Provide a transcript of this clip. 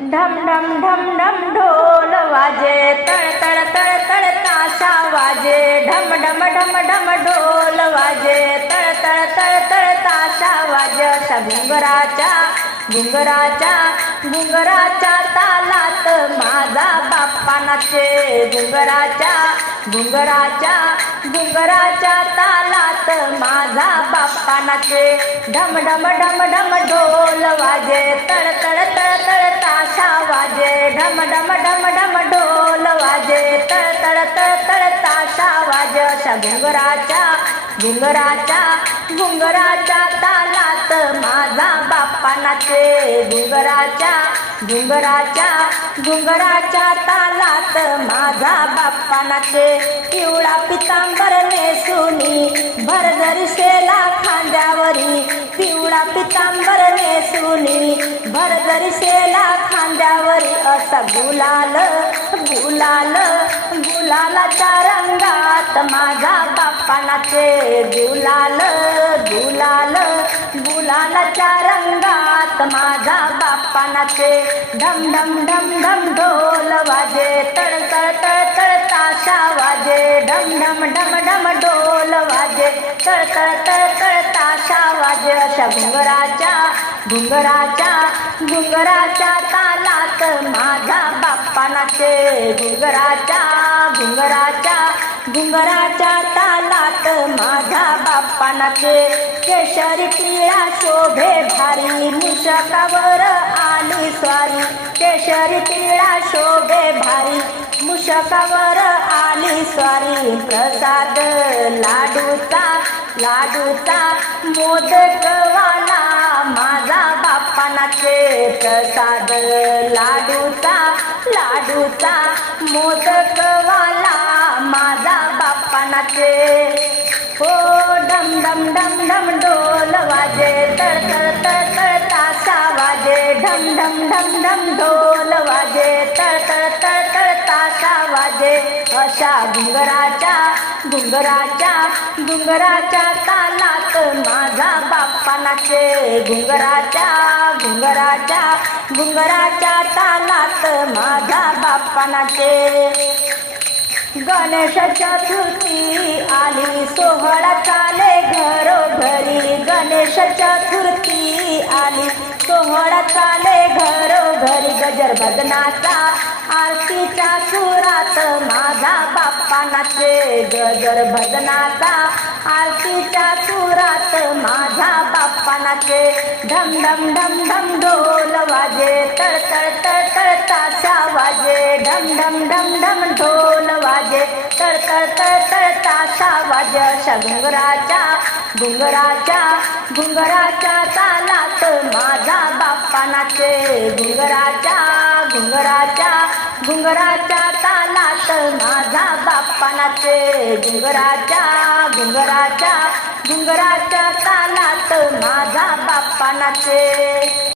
ढम ढम ढम ढम ढोल वाजे तळ तळ तळ तळ ताशा वाजे ढम ढम ढम ढम ढोल वाजे तळ तळ वाजता वाजे अशा घुंगराच्या घुंगराच्या तालात माझा बाप्पा नाचे घुंगराच्या घुंगराच्या घुंगराच्या तालात माझा बाप्पा नाचे ढम ढम ढम ढम ढोल वाजे तळ तळ तळ तळ ताशा वाजे. ढम ढम ढम ढम ढोल वाजे तळ तळ तळ तळ ताशा वाजे. अशा घुंगराच्या घुंगराच्या घुंगराच्या तालात माझा बाप्पा नाचे घुंगराच्या घुंगराच्या घुंगराच्या तालात माझा बाप्पा नाचे पिवळा पितांबर नेसुनी भरदरी खांद्यावरी. पिवळा पितांबर नेसुनी भरदरी खांद्यावरी. असा गुलाल गुलाल गुलाला चार माझा बाप्पा नाचे गुलाल गुलाल गुलालाच्या रंगात माझा बाप्पानाचे धम धम धम धम ढोल वाजे तळ तळ तळ तळ ताशा वाजे ढम ढम ढम ढम ढोल वाजे तळ तळ तळ तळ ताशा वाजे अशा घुंगराच्या घुंगराच्या घुंगराच्या तालात माझा बाप्पानाचे घुंगराच्या घुंगराच्या घुंगराच्या तालात माझा बाप्पा नाचे केशरी पिळा शोभे भारी. मुशकावर आली स्वारी. केशरी पिळा शोभे भारी. मुशकावर आली स्वारी. प्रसाद लाडूचा लाडूचा मोदकवाला माझा बाप्पा नाचे प्रसाद लाडूचा लाडूचा मोदकवाला नाचे हो डम डम डम डम ढोल वाजे. तळ तळ तळ तळ तासा वाजे. ढम ढम ढम ढम ढोल वाजे. तळ तळ तळ तळ तासा वाजे. अशा डुंगराच्या डुंगराच्या डुंगराच्या तालात माझा बाप्पा नाचे. घुंगराच्या घुंगराच्या घुंगराच्या तालात माझा बाप्पा नाचे. गणेश चतुर्थी सोहळा चाले घरोघरी गजर भजनाचा आरतीच्या सुरात माझा बाप्पा नाचे गजर भजनाचा आरतीच्या सुरात माझा बाप्पा कानाचे ढम ढम ढम ढम ढोल वाजे तळ तळ तळ तळ ताशा वाजे. ढम ढम ढम ढम ढोल वाजे तळ तळ तळ तळ ताशा वाजे. अशा घुंगराच्या घुंगराच्या घुंगराच्या तालात माझा बाप्पा नाचे. घुंगराच्या घुंगराच्या घुंगराच्या तालात माझा बाप्पा नाचे. घुंगराच्या डुंगराच्या डुंगराच्या तालात माझा बाप्पा नाचे